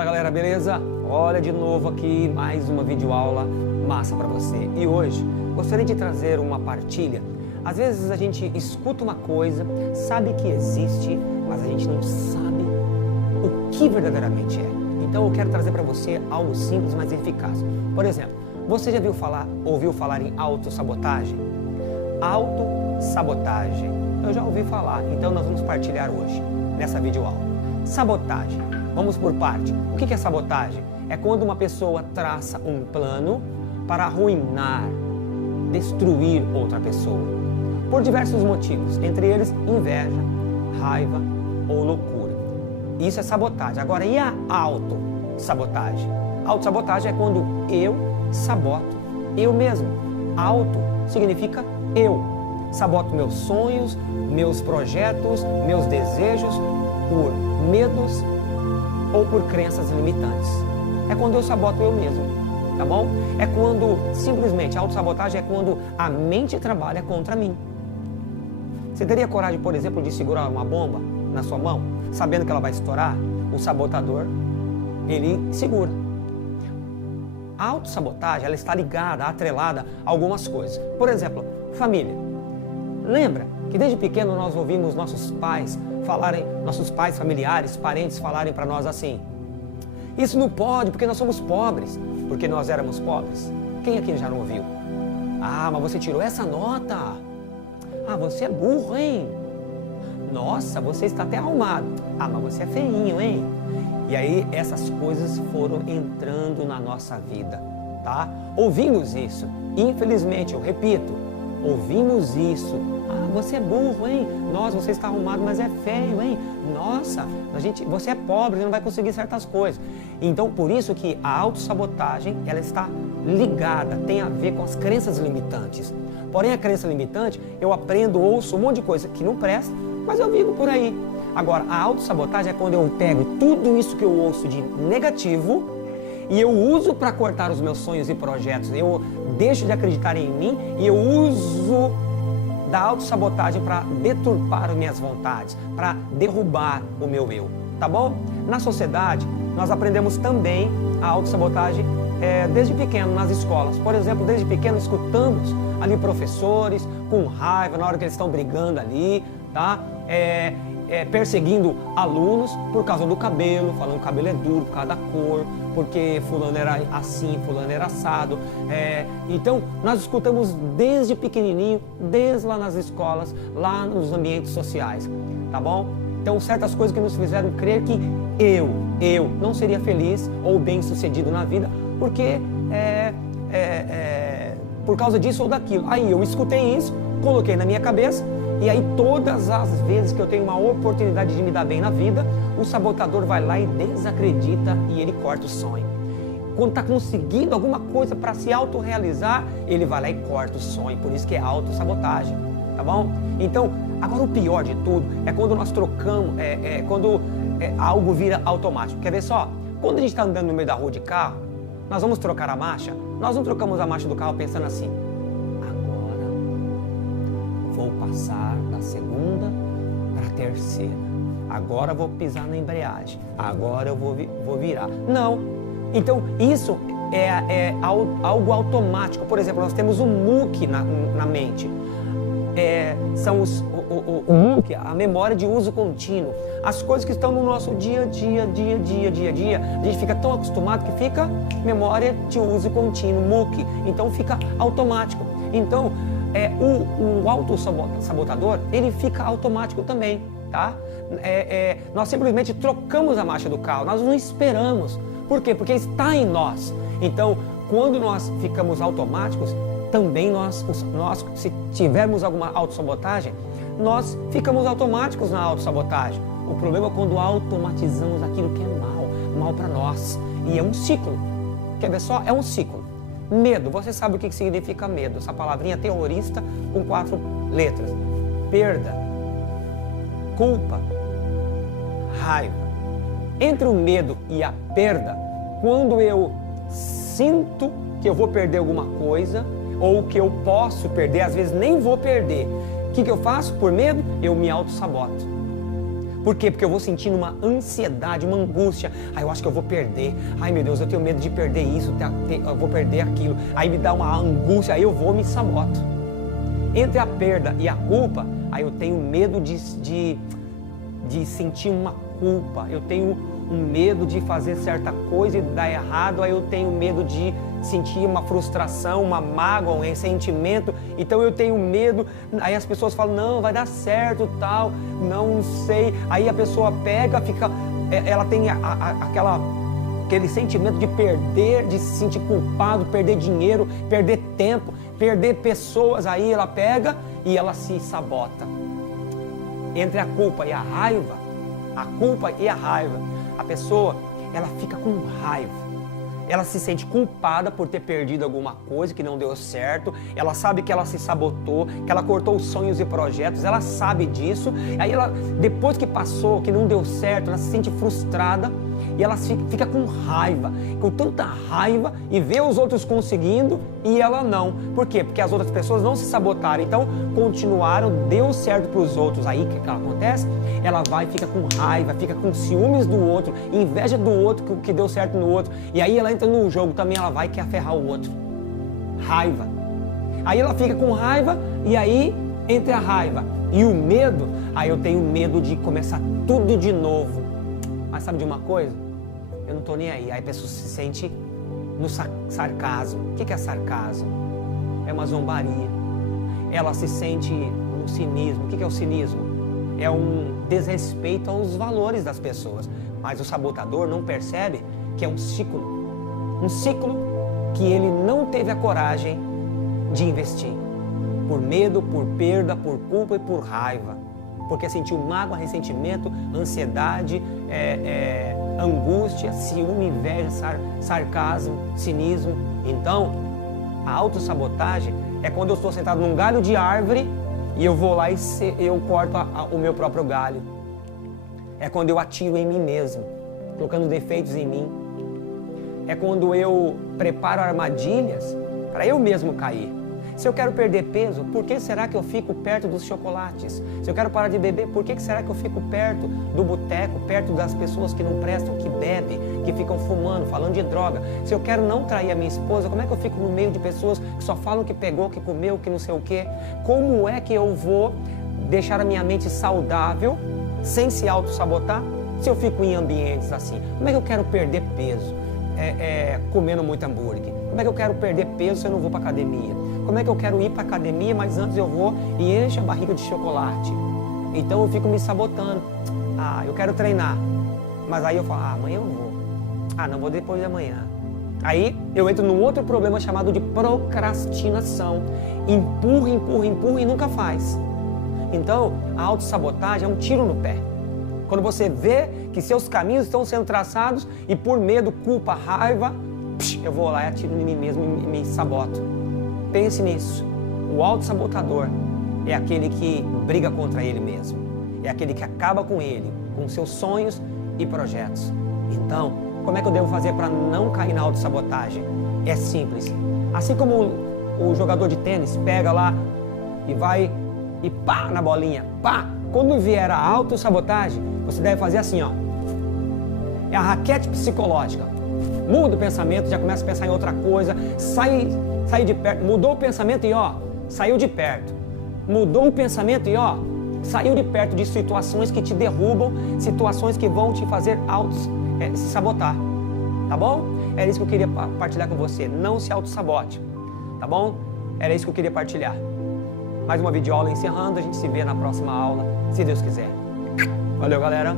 Fala galera, beleza? Olha de novo aqui mais uma videoaula massa para você. E hoje gostaria de trazer uma partilha. Às vezes a gente escuta uma coisa, sabe que existe, mas a gente não sabe o que verdadeiramente é. Então eu quero trazer para você algo simples, mas eficaz. Por exemplo, você já ouviu falar em autossabotagem? Autossabotagem. Eu já ouvi falar, então nós vamos partilhar hoje, nessa videoaula. Sabotagem. Vamos por parte. O que é sabotagem? É quando uma pessoa traça um plano para arruinar, destruir outra pessoa. Por diversos motivos, entre eles inveja, raiva ou loucura. Isso é sabotagem. Agora, e a autossabotagem? Autossabotagem é quando eu saboto eu mesmo. Auto significa eu. Saboto meus sonhos, meus projetos, meus desejos por medos ou por crenças limitantes. É quando eu saboto eu mesmo, tá bom? É quando, simplesmente, a autossabotagem é quando a mente trabalha contra mim. Você teria coragem, por exemplo, de segurar uma bomba na sua mão, sabendo que ela vai estourar? O sabotador, ele segura. A autossabotagem, ela está ligada, atrelada a algumas coisas. Por exemplo, família. Lembra que desde pequeno nós ouvimos nossos pais, familiares, parentes falarem para nós assim: isso não pode porque nós somos pobres, porque nós éramos pobres. Quem aqui já não ouviu? Ah, mas você tirou essa nota. Ah, você é burro, hein? Nossa, você está até arrumado. Ah, mas você é feinho, hein? E aí essas coisas foram entrando na nossa vida, tá? Ouvimos isso. Infelizmente, eu repito, ouvimos isso. Ah, você é burro, hein? Nossa, você está arrumado, mas é feio, hein? Nossa, você é pobre, você não vai conseguir certas coisas. Então, por isso que a autossabotagem, ela está ligada, tem a ver com as crenças limitantes. Porém, a crença limitante, eu aprendo, ouço um monte de coisa que não presta, mas eu vivo por aí. Agora, a autossabotagem é quando eu pego tudo isso que eu ouço de negativo e eu uso para cortar os meus sonhos e projetos. Eu deixo de acreditar em mim e eu uso da autossabotagem para deturpar as minhas vontades, para derrubar o meu eu, tá bom? Na sociedade, nós aprendemos também a autossabotagem desde pequeno nas escolas. Por exemplo, desde pequeno escutamos ali professores com raiva na hora que eles estão brigando ali, tá? Perseguindo alunos por causa do cabelo, falando que o cabelo é duro por causa da cor, porque fulano era assim, fulano era assado. Então, nós escutamos desde pequenininho, desde lá nas escolas, lá nos ambientes sociais, tá bom? Então, certas coisas que nos fizeram crer que eu não seria feliz ou bem-sucedido na vida, porque por causa disso ou daquilo. Aí eu escutei isso, coloquei na minha cabeça, e aí todas as vezes que eu tenho uma oportunidade de me dar bem na vida, o sabotador vai lá e desacredita e ele corta o sonho. Quando está conseguindo alguma coisa para se autorrealizar, ele vai lá e corta o sonho. Por isso que é autossabotagem, tá bom? Então, agora o pior de tudo é quando nós trocamos, quando algo vira automático. Quer ver só? Quando a gente está andando no meio da rua de carro, nós vamos trocar a marcha, nós não trocamos a marcha do carro pensando assim: vou passar da segunda para a terceira. Agora vou pisar na embreagem. Agora eu vou virar. Não. Então, isso é algo automático. Por exemplo, nós temos um MOOC na mente. O MOOC, a memória de uso contínuo. As coisas que estão no nosso dia a dia. A gente fica tão acostumado que fica memória de uso contínuo, MOOC. Então, fica automático. Então, o autossabotador, ele fica automático também, tá? Nós simplesmente trocamos a marcha do carro, nós não esperamos. Por quê? Porque está em nós. Então, quando nós ficamos automáticos, também nós, se tivermos alguma autossabotagem, nós ficamos automáticos na autossabotagem. O problema é quando automatizamos aquilo que é mal para nós. E é um ciclo. Quer ver só? É um ciclo. Medo, você sabe o que significa medo? Essa palavrinha terrorista com 4 letras. Perda, culpa, raiva. Entre o medo e a perda, quando eu sinto que eu vou perder alguma coisa, ou que eu posso perder, às vezes nem vou perder, o que eu faço? Por medo, eu me auto-saboto. Por quê? Porque eu vou sentindo uma ansiedade, uma angústia. Eu acho que eu vou perder. Ai, meu Deus, eu tenho medo de perder isso, eu vou perder aquilo. Aí me dá uma angústia, aí eu vou e me saboto. Entre a perda e a culpa, aí eu tenho medo de sentir uma culpa. Eu tenho um medo de fazer certa coisa e dar errado. Aí eu tenho medo de sentir uma frustração, uma mágoa, um ressentimento. Então eu tenho medo. Aí as pessoas falam, não, vai dar certo, tal. Não sei. Aí a pessoa pega, ela tem aquele sentimento de perder, de se sentir culpado, perder dinheiro, perder tempo, perder pessoas. Aí ela pega e ela se sabota. Entre a culpa e a raiva, a pessoa, ela fica com raiva. Ela se sente culpada por ter perdido alguma coisa que não deu certo. Ela sabe que ela se sabotou, que ela cortou os sonhos e projetos. Ela sabe disso. Aí ela, depois que passou, que não deu certo, ela se sente frustrada e ela fica com raiva, com tanta raiva, e vê os outros conseguindo e ela não. Por quê? Porque as outras pessoas não se sabotaram, então continuaram, deu certo para os outros. Aí o que acontece? Ela vai e fica com raiva, fica com ciúmes do outro, inveja do outro, que deu certo no outro. E aí ela entra no jogo também, ela vai e quer ferrar o outro. Raiva. Aí ela fica com raiva, e aí entre a raiva e o medo, aí eu tenho medo de começar tudo de novo. Mas sabe de uma coisa? Eu não tô nem aí. Aí a pessoa se sente no sarcasmo. O que é sarcasmo? É uma zombaria. Ela se sente no cinismo. O que é o cinismo? É um desrespeito aos valores das pessoas. Mas o sabotador não percebe que é um ciclo. Um ciclo que ele não teve a coragem de investir. Por medo, por perda, por culpa e por raiva. Porque sentiu mágoa, ressentimento, ansiedade, angústia, ciúme, inveja, sarcasmo, cinismo. Então, a autossabotagem é quando eu estou sentado num galho de árvore e eu vou lá e eu corto o meu próprio galho. É quando eu atiro em mim mesmo, colocando defeitos em mim. É quando eu preparo armadilhas para eu mesmo cair. Se eu quero perder peso, por que será que eu fico perto dos chocolates? Se eu quero parar de beber, por que será que eu fico perto do boteco, perto das pessoas que não prestam, que bebem, que ficam fumando, falando de droga? Se eu quero não trair a minha esposa, como é que eu fico no meio de pessoas que só falam que pegou, que comeu, que não sei o quê? Como é que eu vou deixar a minha mente saudável, sem se auto-sabotar, se eu fico em ambientes assim? Como é que eu quero perder peso comendo muito hambúrguer? Como é que eu quero perder peso se eu não vou para academia? Como é que eu quero ir para academia, mas antes eu vou e encho a barriga de chocolate? Então eu fico me sabotando. Eu quero treinar, mas aí eu falo, amanhã eu vou. Não vou depois de amanhã. Aí eu entro num outro problema chamado de procrastinação. Empurra e nunca faz. Então a autossabotagem é um tiro no pé. Quando você vê que seus caminhos estão sendo traçados e por medo, culpa, raiva, eu vou lá e atiro em mim mesmo e me saboto. Pense nisso. O autossabotador é aquele que briga contra ele mesmo. É aquele que acaba com ele, com seus sonhos e projetos. Então, como é que eu devo fazer para não cair na autossabotagem? É simples. Assim como o jogador de tênis pega lá e vai e pá na bolinha, pá. Quando vier a autossabotagem, você deve fazer assim, ó. É a raquete psicológica. Muda o pensamento, já começa a pensar em outra coisa, sai de perto, mudou o pensamento e saiu de perto. Mudou o pensamento e saiu de perto de situações que te derrubam, situações que vão te fazer se sabotar. Tá bom? Era isso que eu queria partilhar com você. Não se auto-sabote. Tá bom? Era isso que eu queria partilhar. Mais uma videoaula encerrando, a gente se vê na próxima aula, se Deus quiser. Valeu, galera!